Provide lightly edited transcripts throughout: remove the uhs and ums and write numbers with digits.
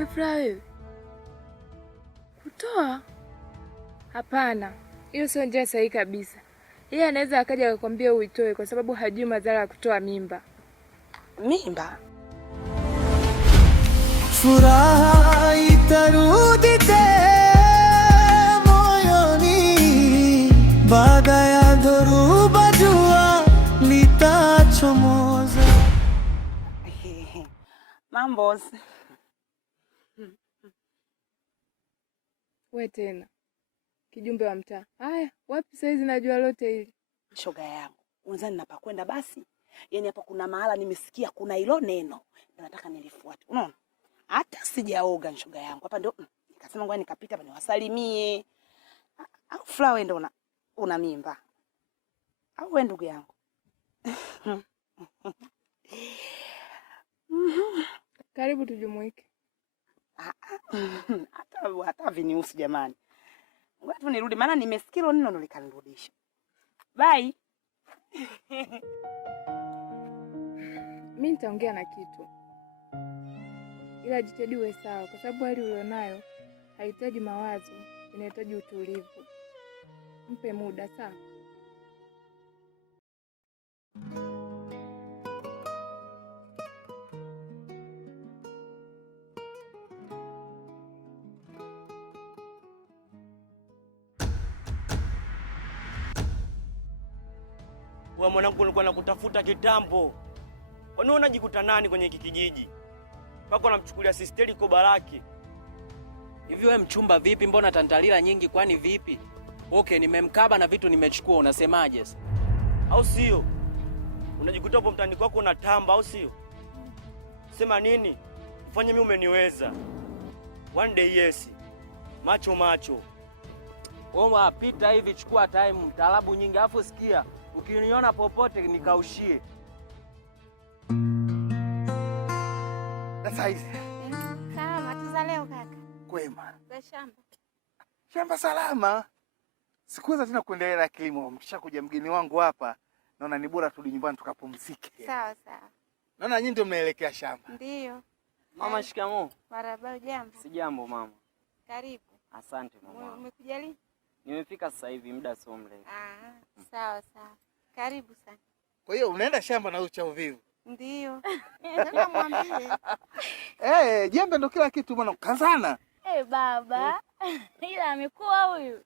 Umefurahi wewe? Kutoa? Hapana, hiyo sio njia sahihi kabisa. Yeye anaweza akaja akakwambia uitoe kwa sababu hajui madhara ya kutoa mimba. Mimba? Furaha itarudi moyoni baada ya dhoruba, jua litachomoza. Mambo. We tena kijumbe wa mtaa. Haya, wapi saizi najua lote hili? Shoga yangu, unadhani napakwenda basi? Yaani hapa kuna mahala nimesikia kuna hilo neno. Nataka nilifuate. Unaona? Hata sijaoga shoga yangu. Hapa ndio nikasema ngoja nikapita hapa niwasalimie. Au Flower ndio una mimba? Au wewe ndugu yangu? Karibu tujumuike. Hata vinihusu jamani. Ngoja tu nirudi maana nimesikia hilo neno likanirudisha. Bye. Mimi nitaongea na kitu. Ila jitahidi uwe sawa kwa sababu hali ulionayo haihitaji mawazo, inahitaji utulivu. Mpe muda sawa? Wewe mwanangu, nilikuwa nakutafuta kitambo. Kwani unajikuta nani kwenye hiki kijiji? Mpaka unamchukulia sisteri koba lake. Hivi wewe mchumba vipi? Mbona tantalila nyingi kwani vipi? Okay, nimemkaba na vitu nimechukua, unasemaje? Au sio? Unajikuta hapo mtani kwako unatamba au sio? Sema nini? Ufanye mimi umeniweza. One day yes. Macho macho. Wewe pita hivi, chukua time, mtaalabu nyingi afu sikia. Ukiniona popote nikaushie. Sasa hizi. Salama tuza leo kaka. Kwema. Za shamba. Shamba salama. Sikuweza tena kuendelea na kilimo. Mkishakuja mgeni wangu hapa, naona ni bora turudi nyumbani tukapumzike. Sawa sawa. Naona nyinyi ndio mnaelekea shamba. Ndio. Mama shikamoo. Marhaba, jambo. Sijambo mama. Karibu. Asante mama. Umekuja lini? Nimefika sasa hivi, muda sio mrefu. Sawa sawa. Karibu sana. Kwa hiyo unaenda shamba na ucha uvivu? Ndio. Nataka mwambie. Jembe ndo kila kitu bwana, kazana. Baba. Ila amekuwa huyu.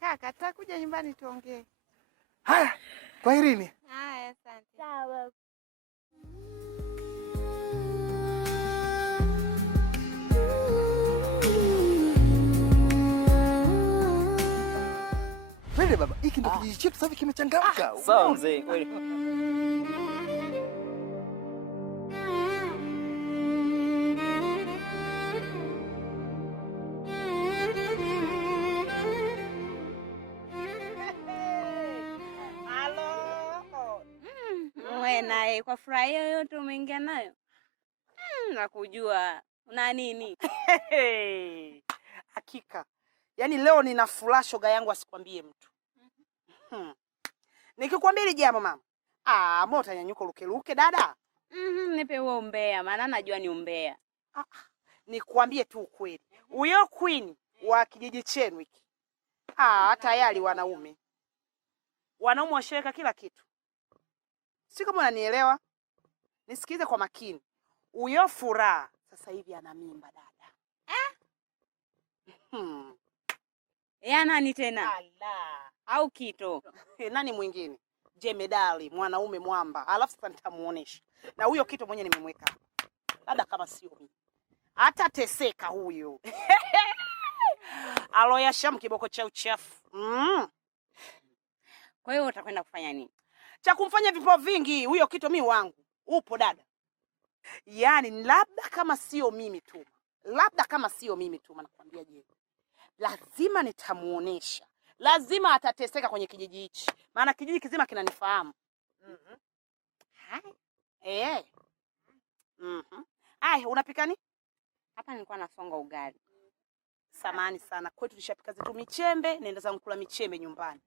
Kaka, tutakuja nyumbani tuongee. Haya, kwaherini. Haya, asante. Sawa. Wewe baba, hiki ndo kijiji chetu sasa kimechangamka. Sawa mzee, kweli. Wewe naye kwa furaha yoyote umeingia nayo? Nakujua. Una nini? Hakika. Yaani leo nina furaha shoga yangu asikwambie mtu. Nikikwambia ile jambo mama. Mbona utanyanyuka luke dada? Nipe huo umbea, maana najua ni umbea. Nikwambie tu ukweli. Huyo queen wa kijiji chenu hiki. Tayari wanaume. Wanaume washaweka kila kitu. Si kama unanielewa? Nisikize kwa makini. Huyo furaha sasa hivi ana mimba dada. Nani tena? Allah. Au Kito? Nani mwingine? Jemedali, mwanaume mwamba. Alafu sasa nitamuonesha. Na huyo Kito mwenye nimemweka. Dada kama sio mimi. Hata teseka huyo. Aloya sham kiboko cha uchafu. Kwa hiyo utakwenda kufanya nini? Cha kumfanya vipo vingi. Huyo Kito mimi wangu. Upo dada. Yaani labda kama sio mimi tu. Nakwambia je. Lazima nitamuonesha. Lazima atateseka kwenye kijiji hichi. Maana kijiji kizima kinanifahamu. Unapika nini? Hapa nilikuwa nasonga ugali. Samahani sana. Kwetu tulishapika zetu michembe, naenda zangu kula michembe nyumbani.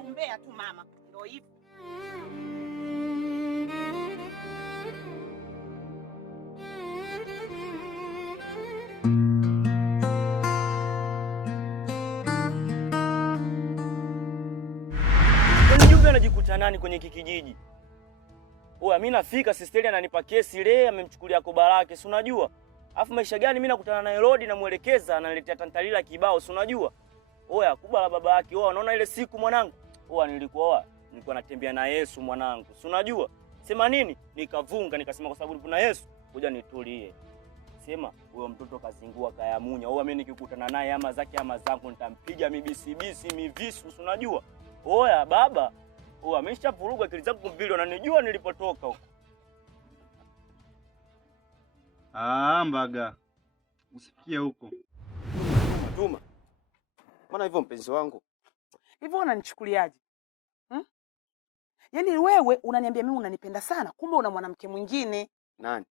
Umbea tu mama. Ndio hivyo. najikuta nani kwenye kijiji? Oya, mimi nafika sisteri ananipa kesi ile, amemchukulia koba lake, si unajua? Alafu maisha gani mimi nakutana na Herodi namuelekeza, ananiletea tantalila kibao, si unajua? Oya, kuba la baba yake. Oya, unaona ile siku mwanangu? Oya, nilikuwa natembea na Yesu mwanangu, si unajua? Sema nini? Nikavunga nikasema kwa sababu kuna Yesu, ngoja nitulie. Sema huyo mtoto kazingua kayamunya. Oya, mimi nikikutana naye ama zake ama zangu nitampiga mibisibisi mivisu, si unajua? Oya baba, oya ameshavuruga akili zangu mbili, wananijua nilipotoka huko. Mbaga. Usifikie huko. Tuma. Maana hivyo mpenzi wangu. Hivyo unanichukuliaje? Yaani wewe unaniambia mimi unanipenda sana, kumbe una mwanamke mwingine. Nani?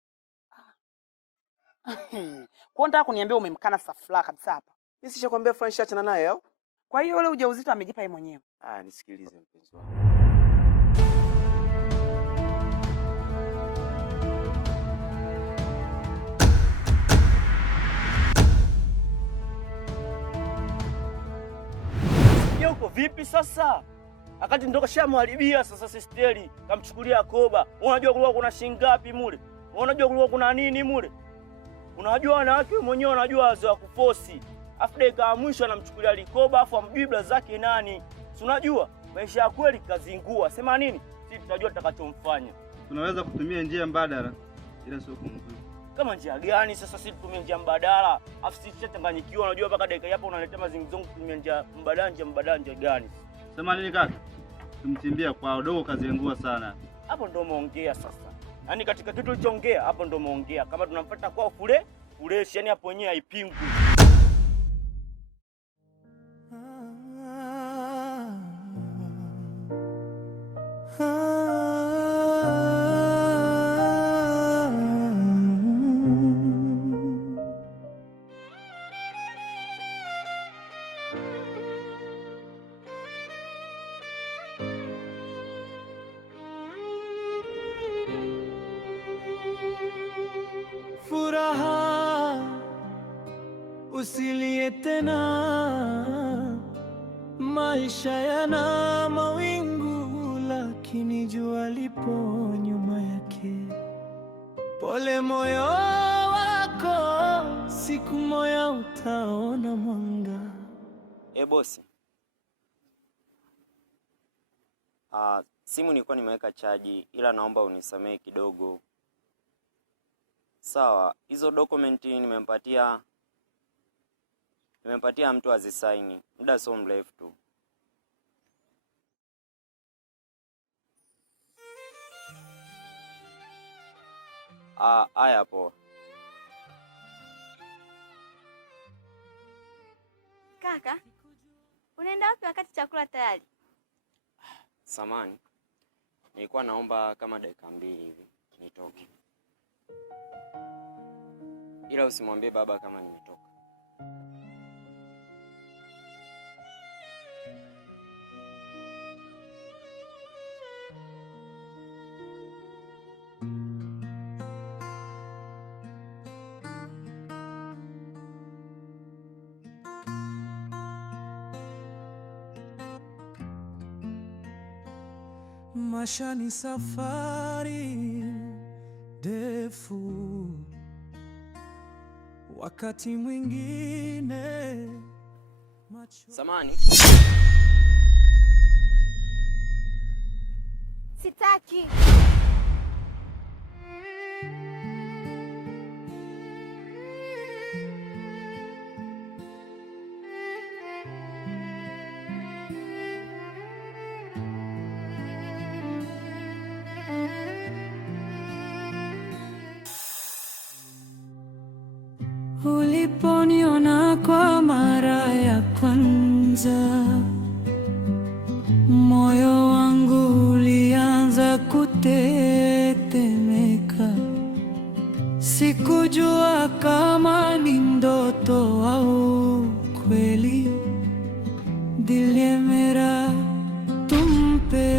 Kwa nini kuniambia umemkana Safla kabisa hapa? Mimi sishakwambia Fransha achana naye au? Kwa hiyo ule ujauzito amejipa yeye mwenyewe. Nisikilize mpenzi wangu. Uko vipi sasa? Akati ndoka shamharibia sasa sisteri, kamchukulia koba. Unajua kulikuwa kuna shilingi ngapi mule? Unajua kulikuwa kuna nini mule? Unajua wanawake mwenyewe wanajua wazo wa kufosi. Afu dakika ya mwisho anamchukulia likoba afu amjui bla zake nani. Si unajua maisha ya kweli kazingua. Sema nini? Sisi tutajua tutakachomfanya. Tunaweza kutumia njia mbadala ila sio kumzuia. Kama njia gani sasa sisi tutumie njia mbadala? Afu sisi tuchanganyikiwa, unajua mpaka dakika hapo unaletea mazingizongo kutumia njia mbadala gani? Sema nini kaka? Tumtimbia kwa dogo kazingua sana. Hapo ndo umeongea sasa. Yaani katika kitu ulichoongea hapo ndo umeongea. Kama tunampata kwao fuleshi, yani hapo yenyewe haipingwi. Furaha usilie tena, maisha yana mawingu, lakini jua lipo nyuma yake. Pole moyo wako, siku moja utaona mwanga. Bosi. Simu nilikuwa nimeweka chaji, ila naomba unisamehe kidogo. Sawa, hizo dokumenti nimempatia mtu azisaini. Muda sio mrefu tu. Haya poa. Kaka, unaenda wapi wakati chakula tayari? Samani. Nilikuwa naomba kama dakika 2 hivi nitoke. Ila usimwambie baba kama nimetoka. Maisha ni safari ndefu, wakati mwingine Samani. Sitaki. Uliponiona kwa mara ya kwanza, moyo wangu ulianza kutetemeka. Sikujua kama ni ndoto au kweli. Diye mera tum pe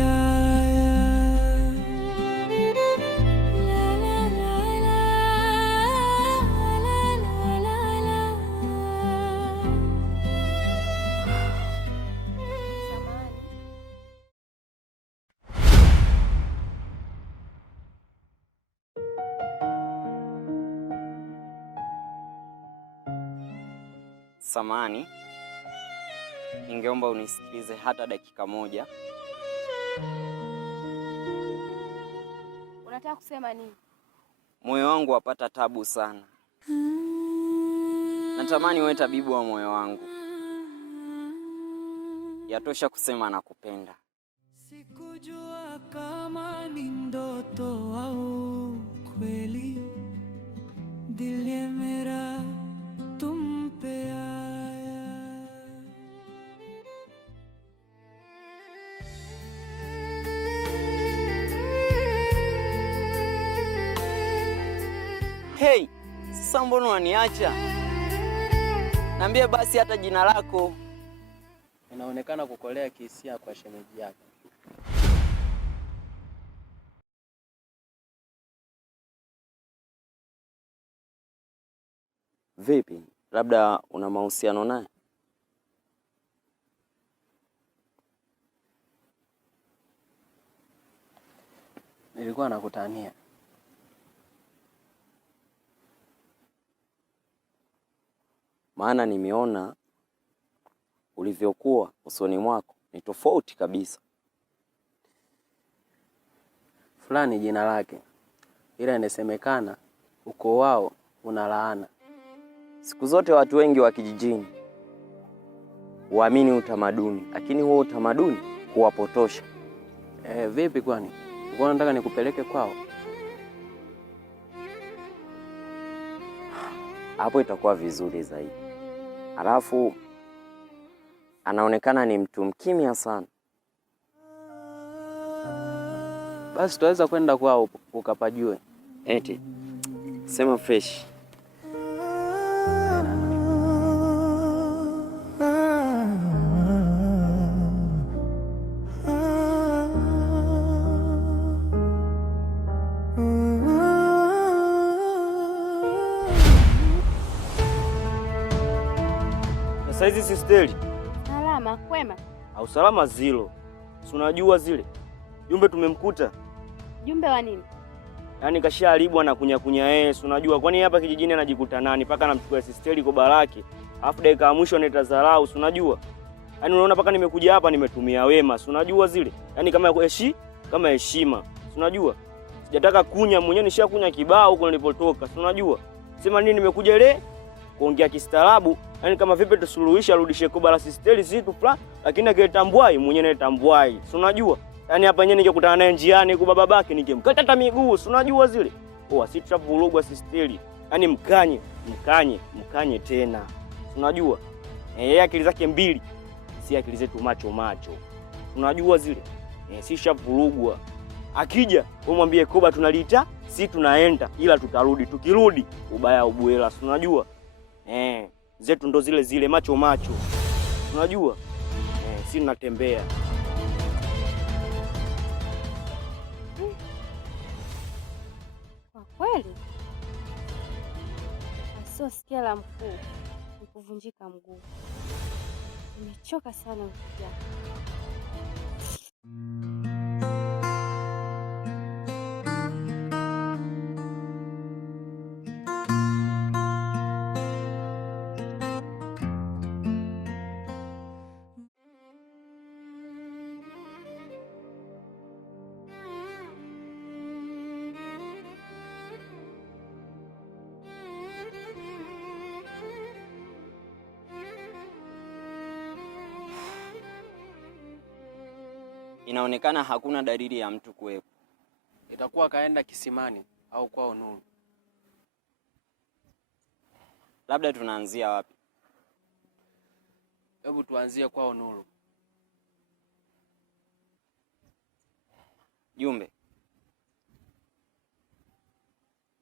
Samani, ningeomba unisikilize hata dakika moja. Unataka kusema nini? Moyo wangu wapata tabu sana. Natamani uwe tabibu wa moyo wangu. Yatosha kusema nakupenda. Sikujua kama ni ndoto au kweli. Dil ye mera tum pe aaya. Hey, sasa mbona unaniacha? Niambie basi hata jina lako. Inaonekana kukolea kihisia kwa shemeji yako. Vipi? Labda una mahusiano naye? Nilikuwa nakutania. Maana nimeona ulivyokuwa usoni mwako ni tofauti kabisa. Fulani jina lake, ila inasemekana ukoo wao una laana. Siku zote watu wengi wa kijijini huamini utamaduni, lakini huo utamaduni huwapotosha. Vipi kwani? Ulikuwa unataka nikupeleke kwao? Hapo itakuwa vizuri zaidi. Alafu anaonekana ni mtu mkimya sana. Basi tutaweza kwenda kwao ukapajue. Eti sema fresh. Sasa hizi sisteli. Salama, kwema? Au salama zilo. Si unajua zile. Jumbe tumemkuta. Jumbe wa nini? Yaani kashaharibwa na kunya si unajua kwani hapa kijijini anajikuta nani paka anamchukua sisteli kwa baraki. Alafu dakika ya mwisho anaita dharau, si unajua? Yaani unaona paka nimekuja hapa nimetumia wema, si unajua zile. Yaani kama heshima, si unajua? Sijataka kunya mwenyewe nishakunya kibao huko nilipotoka, si unajua? Sema nini nimekuja ile kuongea kistaarabu, yaani kama vipi tusuluhisha arudishe koba la sisteli zitu fulani, lakini akitambwai mwenyewe anatambwai, si unajua? Yaani hapa yenyewe ningekutana naye njiani kwa babake ningemkata hata miguu, si unajua zile. Asitravurugwa sisteli. Yaani mkanye tena. Si unajua? Yeye akili zake mbili, si akili zetu macho. Unajua zile? Si shavurugwa. Akija, wewe mwambie koba tunaliita, si tunaenda ila tutarudi. Tukirudi ubaya ubuela, si unajua? Zetu ndo zile macho. Unajua? Si tunatembea. Kwa kweli? Asiosikia la mkuu ni kuvunjika mguu. Nimechoka sana kufikia. Inaonekana hakuna dalili ya mtu kuwepo. Itakuwa kaenda kisimani au kwao Nuru. Labda tunaanzia wapi? Hebu tuanzie kwao Nuru. Jumbe,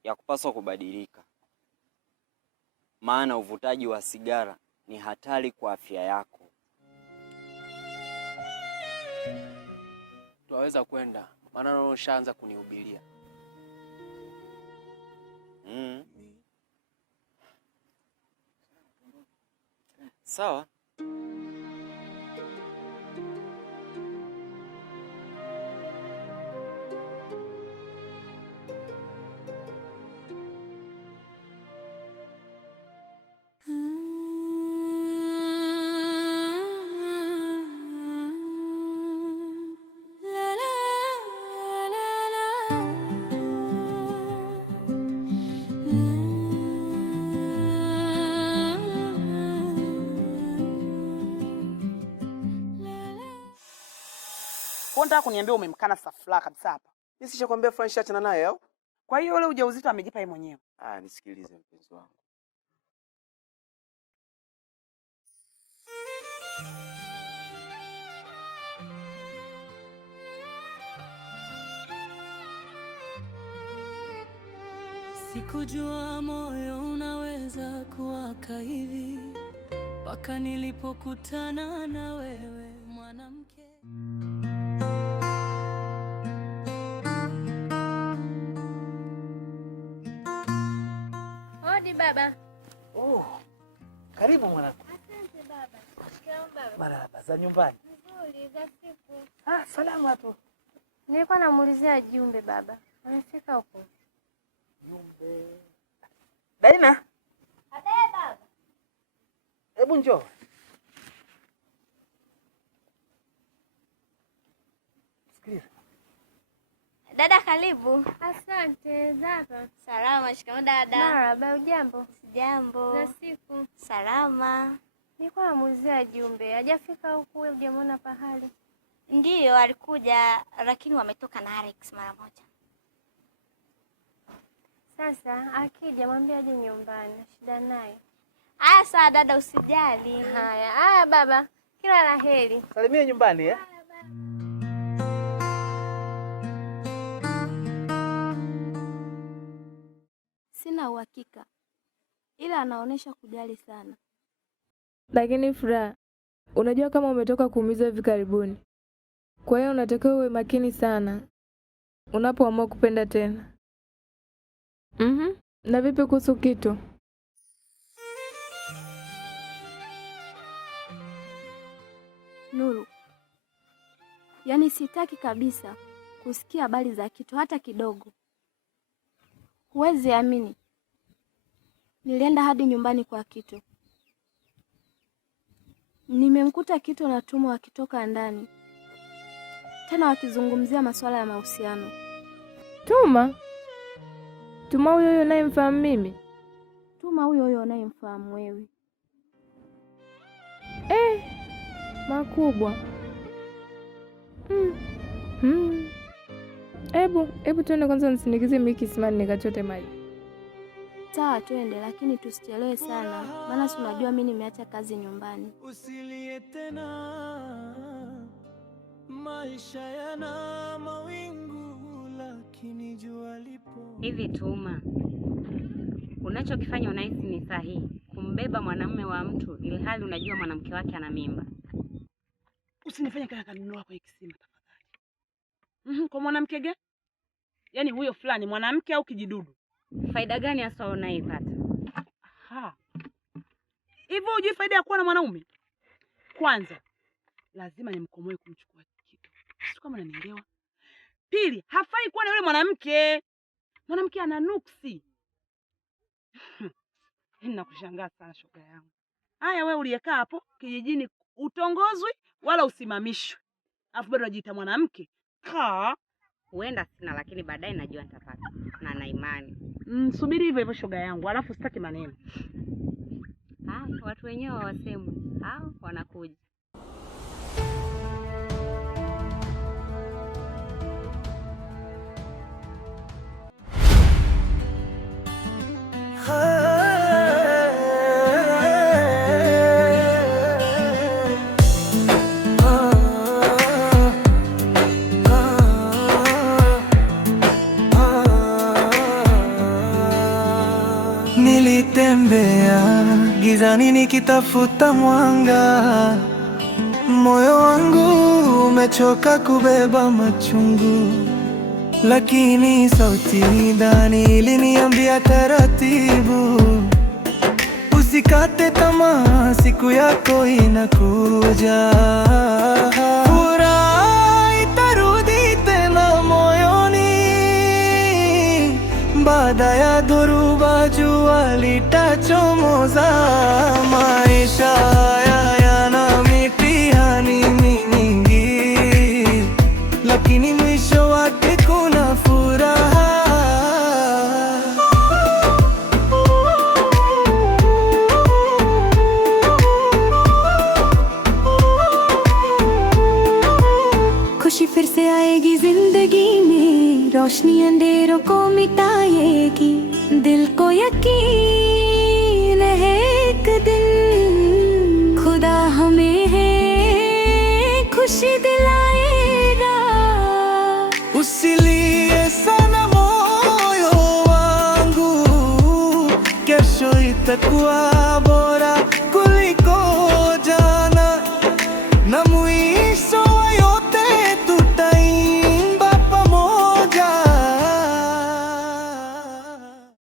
ya kupaswa kubadilika. Maana uvutaji wa sigara ni hatari kwa afya yako. Tuwaweza kwenda, maana naona ushaanza kunihubiria. Sawa. Kwa nini kuniambia umemkana Safla kabisa hapa? Mimi sishakwambia Fransha achana naye au? Kwa hiyo ule ujauzito amejipa yeye mwenyewe. Nisikilize mpenzi wangu. Sikujua moyo unaweza kuwaka hivi mpaka nilipokutana na wewe mwanamke. Hodi baba. Karibu mwanangu. Asante baba. Shikamoo baba. Marahaba, za nyumbani? Nzuri, za siku. Salama tu. Nilikuwa namuulizia Jumbe baba. Amefika huko? Jumbe. Daina? Abe baba. Hebu njoo. Sikiliza. Dada karibu. Asante, zapa. Salama, shikamoo dada. Marahaba, ujambo? Sijambo. Za siku. Salama. Nilikuwa namuulizia Jumbe. Hajafika huku, wewe hujamwona pahali? Ndiyo, alikuja lakini wametoka na Alex mara moja. Sasa akija mwambie aje nyumbani, shida naye. Haya sawa dada, usijali. Haya baba, kila la heri. Salimia nyumbani eh? Sina uhakika, ila anaonesha kujali sana. Lakini Furaha, unajua kama umetoka kuumizwa hivi karibuni. Kwa hiyo unatakiwa uwe makini sana unapoamua kupenda tena. Na vipi kuhusu Kito? Nuru, yaani sitaki kabisa kusikia habari za Kito hata kidogo. Huwezi amini, nilienda hadi nyumbani kwa Kito. Nimemkuta Kito na Tuma wakitoka ndani, tena wakizungumzia masuala ya mahusiano. Tuma? Tuma huyo huyo unayemfahamu mimi? Tuma huyo huyo unayemfahamu wewe. Makubwa. Hebu tuende kwanza nisindikize mimi kisimani nikachote maji. Sawa, twende, lakini tusichelewe sana, maana si unajua mimi nimeacha kazi nyumbani. Usilie tena, maisha yana mawingu lakini jua lipo. Hivi Tuma, unachokifanya unahisi ni sahihi kumbeba mwanamume wa mtu ilhali unajua mwanamke wake ana mimba? Usinifanye kama kanuni wako ikisema tafadhali. Kwa mwanamke gani? Yaani huyo fulani mwanamke au kijidudu? Faida gani hasa unaipata? Hivyo hujui faida ya kuwa na mwanaume? Kwanza, lazima nimkomoe kumchukua Kito. Sio kama unanielewa. Pili, hafai kuwa na yule mwanamke. Mwanamke ana nuksi. Ninakushangaa sana shoga yangu. Haya wewe uliyekaa hapo kijijini utongozwi wala usimamishwe. Alafu bado unajiita mwanamke. Huenda sina, lakini baadaye najua nitapata. Na na imani. Subiri hivyo hivyo shoga yangu, alafu sitaki maneno. Watu wenyewe wasemu. Wanakuja. Nilitembea gizani nikitafuta mwanga, moyo wangu umechoka kubeba machungu, lakini sauti ndani iliniambia taratibu, usikate tamaa, siku yako inakuja. Furaha itarudi tena moyoni, baada ya dhoruba jua litachomoza. Maisha haya yana mitihani mingi, lakini mwisho wake kuna furaha. खुशी फिर से रोशनी अंधेरों को मिटाएगी, दिल को यकीन है एक दिन खुदा हमें है खुशी दिलाएगा. Usilie sana moyo wangu, kesho itakuwa bora kuliko